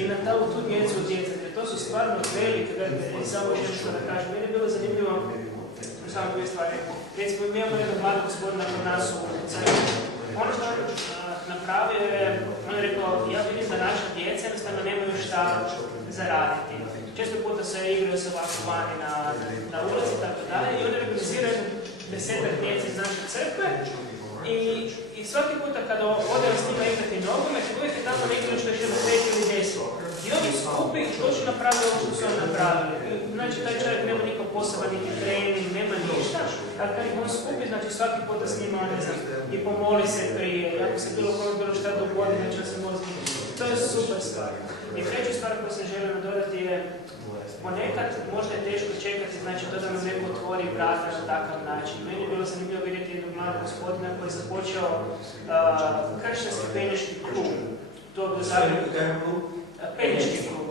i na tu djecu utjecati, jer to su stvarno velike, samo još nešto da kažem, meni je bilo zanimljivo, samo dvije stvari, recimo, mi imamo jednog mladog gospodina kod nas u Crkveni. Ono što on napravio je, on je rekao, ja vidim da naša djeca jednostavno nemaju šta zaraditi. Često puta se igraju se ovako vani na ulici i tako dalje i on je organizirao 10 djece iz naše crkve i svaki puta kada ode s njima igrati nogomet, uvijek je tamo neki nešto još jedno 5 ili 10. I oni skupi točno napravili ovo što su oni napravili. Znači, taj čovjek nema niko poseban niti trening, nema ništa, ali kad ih on skupi, znači svaki puta s njima, ne znam, i pomoli se prije, ako se bilo koje bilo šta dogodi, znači da se može s njima. To je super stvar. I treća stvar koju sam želio dodati je, ponekad možda je teško čekati, znači to da nam neko otvori vrata na takav način. Meni je bilo zanimljivo vidjeti jednog mladog gospodina koji je započeo kršćanski penješki klub. To je u Zagrebu. Penješki klub.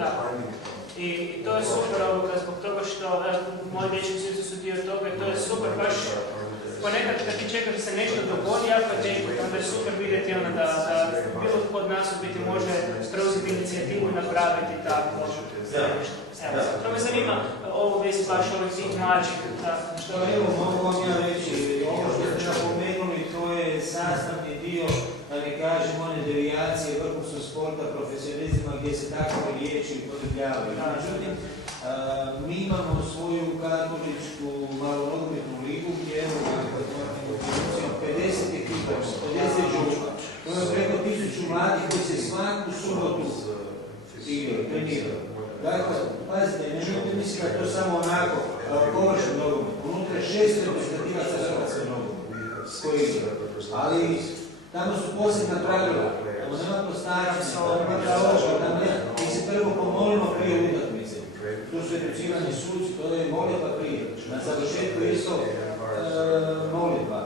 Da. I to je super zbog toga što moji dječji svijetu su dio toga i to je super baš ponekad kad ti čekaš da se nešto dogodi, jako je teško, onda je super vidjeti da bilo tko od nas u biti može preuzeti inicijativu i napraviti tako nešto. To me zanima ovo vezi baš ovih tih mlađih. Što evo, mogu vam ja reći, ovo što ste napomenuli, to je sastavni dio, da ne kažem, one devijacije vrhunskog sporta, profesionalizma gdje se takve riječi upotrebljavaju. Međutim, mi imamo svoju katoličku malonogometnu ligu gdje je 50 ekipa, 50 žučka. To je preko 1000 mladih koji se svaku subotu igraju, treniraju. Dakle, pazite, nemojte misliti da je to samo onako površan nogomet. Unutra je 6 reprezentativaca hrvatske nogomet koji igraju. Ali tamo su posebna pravila. Tamo nema postačnice, tamo nema pravočka, tamo nema. Mi se prvo pomolimo prije utakmice. Tu su educirani suci, to je molitva prije. Na završetku isto molitva.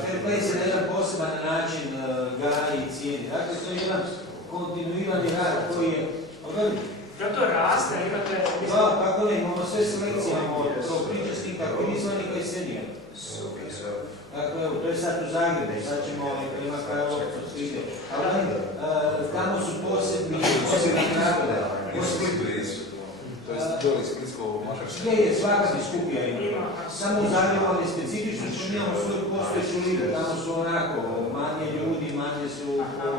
Fair play se na jedan poseban način gaji i cijeni. Dakle, to je jedan kontinuirani rad koji je Da to raste, imate... Da, kako ne, imamo sve selekcije, imamo pričasnika koji izvanika i senija. Dakle, evo, to je sad u Zagrebu, sad ćemo ima kaj ovo stvide. Ali tamo su posebni pravila. To je doli Splitsko-Makarska. Sve je, svaka biskupija ima. Samo u Zagrebu, ali specifično što imamo svoju postojeću ligu, tamo su onako, manje ljudi, manje su po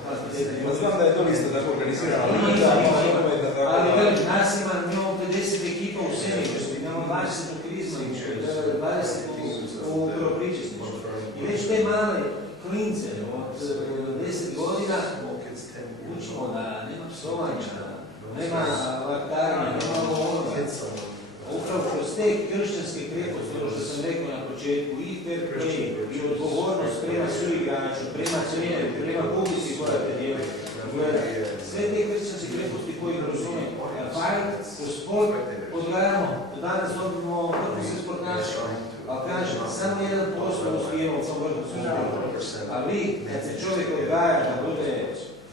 kvaliteti. Znam da je to isto tako organizirano. Ali velim, nas imamo 50 ekipa u Seniju, imamo 20 u Krizmaničkoj, 20 u Kropričesničkoj. I već te male klince od 10 godina učimo da nema psovanja, nema laktarnja, nema ono. Upravo kroz te kršćanske kreposti, ono što sam rekao na početku, i fair play, i odgovornost prema suigraču, prema treneru, prema publici koja te dijeli. Sve te kršćanske kreposti koji razume, fight, kroz sport, odgajamo, da danas dobimo vrhunske sportaše, ali kažem, samo 1% uspijemo u tom vrhunskom sportu. A vi, kad se čovjek odgaja da bude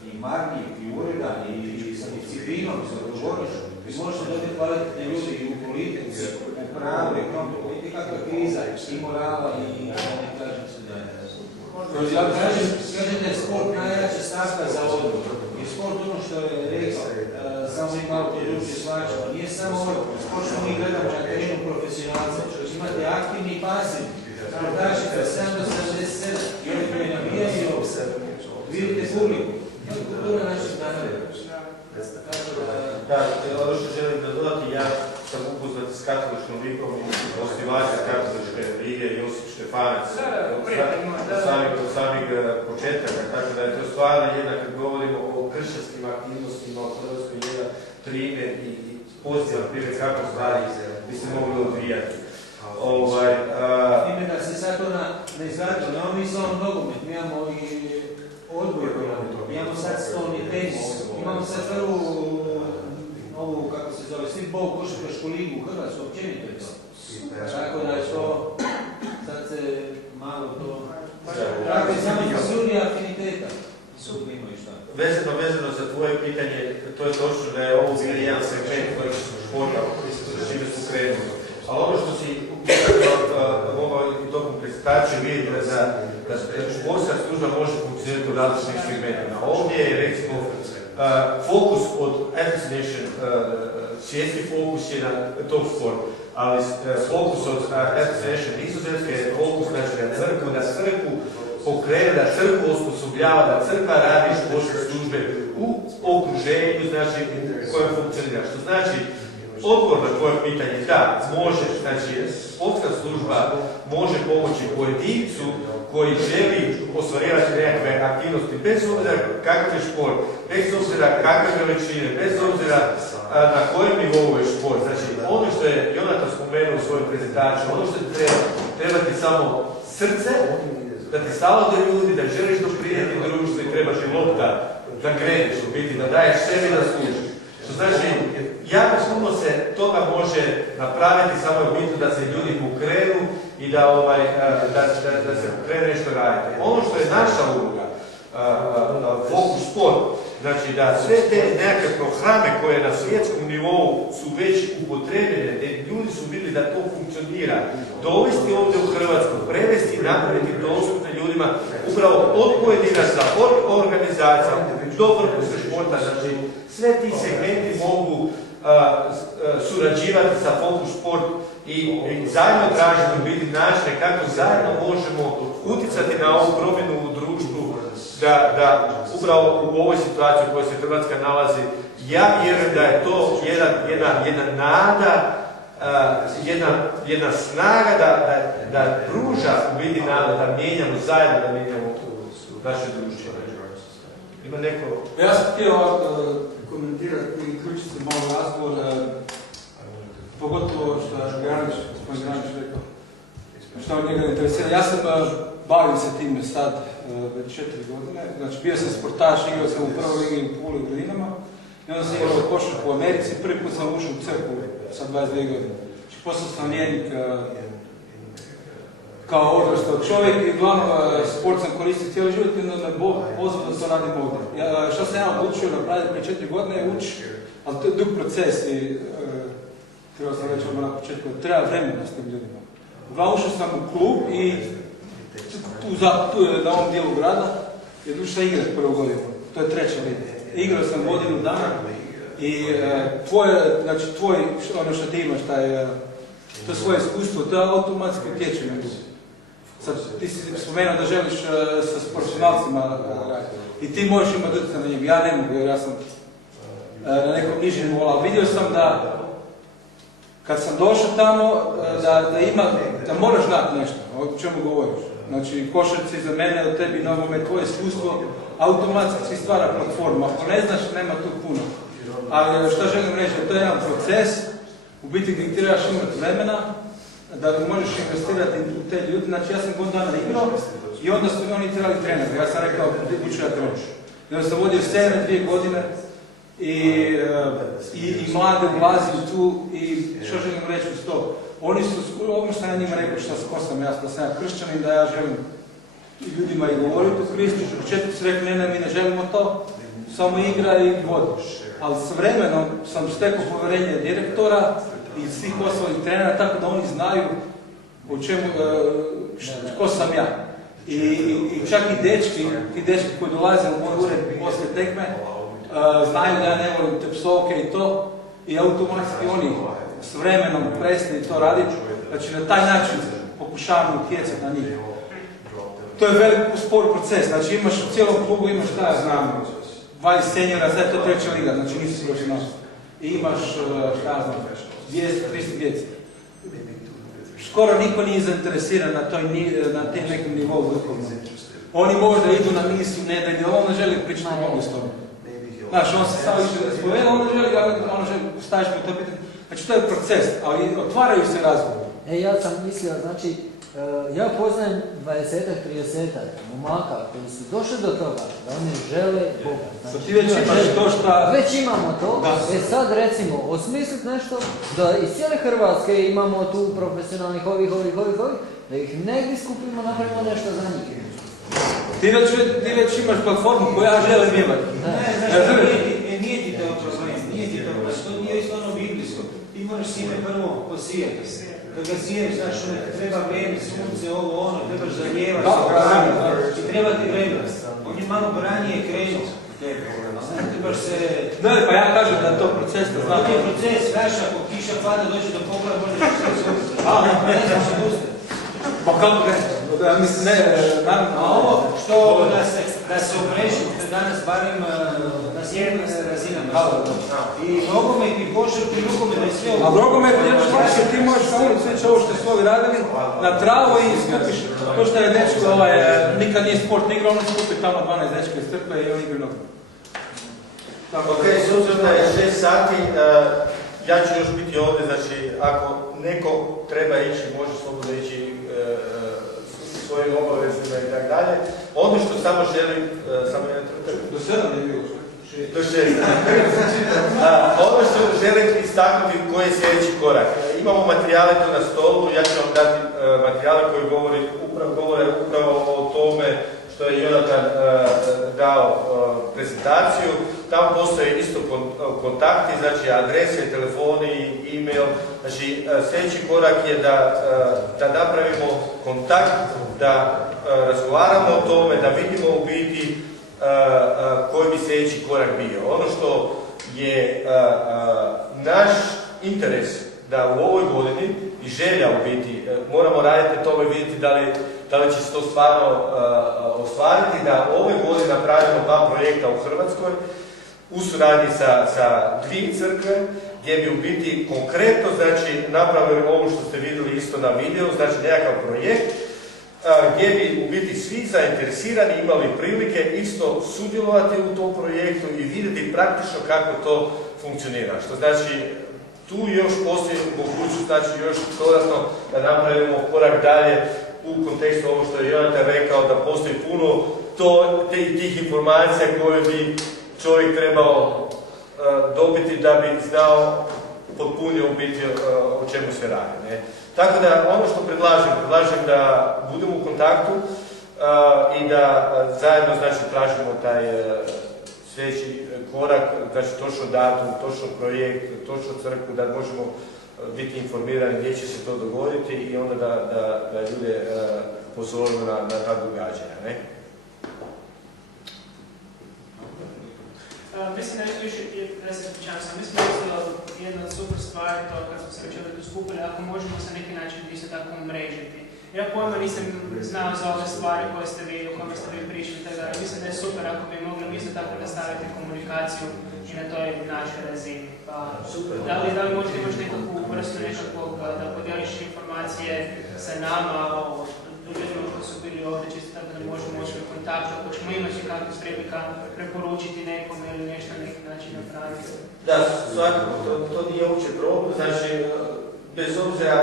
i marljiv, i uredan, i sa disciplinom, i sa odgovornošću, vi možete dobiti kvalitetne ljudi i u politici, u pravu, ekonomiju, politika, kakva kriza, i morala, i ne kažem se da je. Ja kažem da je sport najjača stavka za odgovor. I sport ono što je rekao, samo mi malo te drugče svačamo, nije samo ovo sport što mi gledamo na terenu profesionalca, imate aktivni i pasivni. Sportaši kao 7-77 i oni koji nabijaju, vidite publiku. To je kultura naših naroda. Da, ono što želim da dodati, ja sam upoznat s katoličkom ligom i osnivača katoličke lige Josip Štefanac od samih početaka, tako da je to stvarno jedna, kad govorimo o kršćanskim aktivnostima u Hrvatskoj, jedan primjer i pozitivan primjer kako stvari bi se mogli odvijati. Ime da se sad ona ne zato, nemamo mi samo nogomet, mi imamo i odboj, imamo sad stolni tenis, imamo sad prvu ovu, kako se zove, streetball košarkašku ligu u Hrvatskoj, općenito je to. Tako da je to, sad se malo to, tako je samo silnija afiniteta. Vezano za tvoje pitanje, to je točno da je ovo bio jedan segment koji smo športa, s čime smo krenuli. Ali ono što si u tokom prezentacije vidjeti da športska služba može funkcionirati u različnim segmentima. Ovdje je recimo fokus od Association, svjetski fokus je na top sport, ali fokus od Association Nizozemske je fokus znači na crkvu pokrene, da crkvu osposobljava, da crkva radi športske službe u okruženju, znači koje funkcionira. Što znači, odgovor na tvoje pitanje, da, može, znači sportska služba može pomoći pojedincu koji želi ostvarivati nekakve aktivnosti, bez obzira kakav je šport, bez obzira kakve veličine, bez obzira na kojem nivou je šport. Znači, ono što je Jonatan spomenuo u svojoj prezentaciji, ono što treba ti samo srce, da ti stalo do ljudi, da želiš doprinijeti društvu i trebaš i lopta da kreneš u biti, da daješ sebi da služiš. Što znači, jako puno se toga može napraviti, samo je bitno da se ljudi pokrenu i da se pokrene nešto raditi. Ono što je naša uloga, Fokus Sport, znači da sve te nekakve programe koje na svjetskom nivou su već upotrebljene, ljudi su vidjeli da to funkcionira, dovesti ovdje u Hrvatsku, prevesti i napraviti dostupne ljudima upravo od pojedinaca, od organizacija do vrhunskog športa. Znači, sve ti segmenti mogu surađivati sa Fokus Sport i zajedno tražiti biti načine kako zajedno možemo utjecati na ovu promjenu u društvu, da upravo u ovoj situaciji u kojoj se Hrvatska nalazi, ja vjerujem da je to jedna nada, jedna snaga da pruža u biti nada, da mijenjamo zajedno, da mijenjamo naše društvo. Ima neko... Ja sam htio komentirati i uključiti se malo razgovor, pogotovo što je gospodin Granić rekao, što od njega interesira. Ja sam bavim se time sad već 4 godine, znači bio sam sportaš, igrao sam u prvoj ligi u Puli u Grinama i onda sam igrao košarku u Americi, prvi put sam ušao u crkvu sa 22 godine. Znači postao sam vjernik kao odrastao čovjek i uglavnom sport sam koristio cijeli život i onda me Bog pozvao da to radim ovdje. Što sam ja odlučio napraviti prije 4 godine je ući, ali to je dug proces i trebao sam reći na početku, treba vremena s tim ljudima. Ušao sam u klub i tu na ovom dijelu grada je došao igrati prvu godinu, to je 3. liga. Igrao sam godinu dana i tvoj, ono što ti imaš, to svoje iskustvo, to automatski utječe na ljudi. Sad, ti si spomenuo da želiš sa profesionalcima raditi i ti možeš imati utjecaj na njim, ja ne mogu jer ja sam na nekom nižem nivou, ali vidio sam da kad sam došao tamo, da moraš znati nešto, o čemu govoriš. Znači, košarci za mene, od tebi, nogomet, tvoje iskustvo, automatski stvara platformu. Ako ne znaš, nema tu puno. Ali što želim reći, to je jedan proces, u biti gdje trebaš imati vremena, da možeš investirati u te ljudi. Znači, ja sam godinu dana igrao i onda su oni trebali trenera. Ja sam rekao, uči ja trenaš. I onda sam vodio scene 2 godine i mlade ulazim tu i što želim reći uz to? Oni su, ovo što ja njima rekao ko sam ja, da sam ja kršćanin, da ja želim ljudima i govoriti o Kristu. U početku su rekli, ne, mi ne želimo to, samo igra i vodi. Ali s vremenom sam stekao povjerenje direktora i svih ostalih trenera, tako da oni znaju o čemu, ko sam ja. I čak i ti dečki koji dolaze u moj ured poslije tekme, znaju da ja ne volim te psovke i to, i automatski oni s vremenom prestaju to raditi, znači na taj način pokušavamo utjecati na njih. To je velik spor proces, znači imaš u cijelom klubu, imaš šta ja znam, 20 senjora, sad je to 3. liga, znači nisi profesionalno. I imaš, šta ja znam, 200-300 djece. Skoro niko nije zainteresiran na tem nekom nivou duhovnom. Oni možda idu na misiju, nedelju, on ne želi pričati na Bogu s tobom. Znaš, on se samo više ne spoveda, on želi staviš mu to pitanje. Znači, to je proces, ali otvaraju se razgovori. Ja sam mislio, znači, Ja poznajem 20-30 momaka koji su došli do toga da oni žele Boga. Znači, ti već imaš to šta... Već imamo to. Sad recimo, osmisliti nešto da iz cijele Hrvatske imamo tu profesionalnih ovih, da ih negdje skupimo, napravimo nešto za njih. Ti već imaš platformu koju ja želim imati. Nije ti to problem, nije ti to problem. To nije isto ono biblijsko. Ti moraš sjeme prvo posijati. Kad ga siješ, znaš, treba vrijeme, sunce, ovo, ono, trebaš zalijevati, i treba ti vremena. On je malo ranije krenuo. Trebaš se... Ne, pa ja kažem da je to proces, da znam. To je proces, znaš, ako kiša pada, dođe do pogleda, možeš sve se odustati. Ne znaš odustati. Pa kako ne? Mislim, ne, naravno. A ovo, što da se oprežimo, to je danas barem na sjednim razinama. I nogomet, i košarku, i rukomet, i sve ovo. A nogomet, ti možeš na ulicu sveći ovo što su ovi radili, na travu i skupiš. To što je dečko, nikad nije sport igra, ono skupi tamo 12 dečka iz crkve i oni igraju nogomet. Ok, s obzirom da je 6 sati, ja ću još biti ovdje, znači ako neko treba ići, može slobodno ići svojim obavezima i tako dalje. Ono što samo želim, samo jedan trenutak. Do 7 je bilo. Do 6. Ono što želim istaknuti koji je sljedeći korak. Imamo materijale tu na stolu, ja ću vam dati materijale koji govore upravo o tome što je Jonatan dao prezentaciju. Tamo postoje isto kontakti, znači adrese, telefoni, e-mail. Znači sljedeći korak je da napravimo kontakt, da razgovaramo o tome, da vidimo u biti koji bi sljedeći korak bio. Ono što je naš interes da u ovoj godini i želja u biti, moramo raditi na tome, vidjeti da li će se to stvarno ostvariti, da ove godine napravimo 2 projekta u Hrvatskoj u suradnji sa 2 crkve, gdje bi u biti konkretno, znači, napravili ovo što ste vidjeli isto na videu, znači nekakav projekt, gdje bi u biti svi zainteresirani imali prilike isto sudjelovati u tom projektu i vidjeti praktično kako to funkcionira. Što znači, tu još postoji mogućnost, znači još dodatno da napravimo korak dalje u kontekstu ovo što je Jonatan rekao, da postoji puno tih informacija koje bi čovjek trebao dobiti da bi znao potpunio u biti o čemu se radi. Ne? Tako da ono što predlažem da budemo u kontaktu i da zajedno znači, tražimo taj sljedeći korak, znači točno datum, točno projekt, točno crkvu, da možemo biti informirani gdje će se to dogoditi i onda da ljude pozorimo na ta događanja. Ne? Mislim da je to više, da se ispričavam sam, mislim da je jedna super stvar, to kad smo se već ovdje tu skupili, ako možemo sa neki način isto tako umrežiti. Ja pojma nisam znao za ove stvari o kojima ste vi pričali, tako da mislim da je super ako bi mogli isto tako nastaviti komunikaciju i na toj našoj razini. Pa, da li možete imati nekakvu vrstu nekakvog, da podijeliš informacije sa nama, ljudima koji su bili ovdje, čisto tako da možemo ući u kontakt, ako ćemo imati kakvih prilika preporučiti nekom ili nešto na neki način napraviti. Da, svakako, to nije uopće problem, znači, bez obzira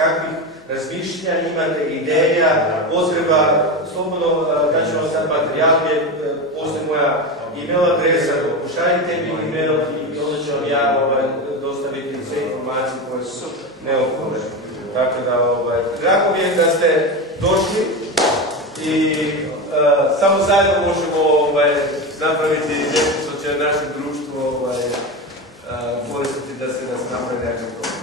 kakvih razmišljanja imate, ideja, potreba, slobodno da ćemo sad materijal gdje postoji moja e-mail adresa, pošaljite mi e-mail i onda ću vam ja dostaviti sve informacije koje su neophodne. Tako da, drago mi je da ste došli i samo zajedno možemo napraviti nešto što će našem društvu koristiti da se nas napravi nekako.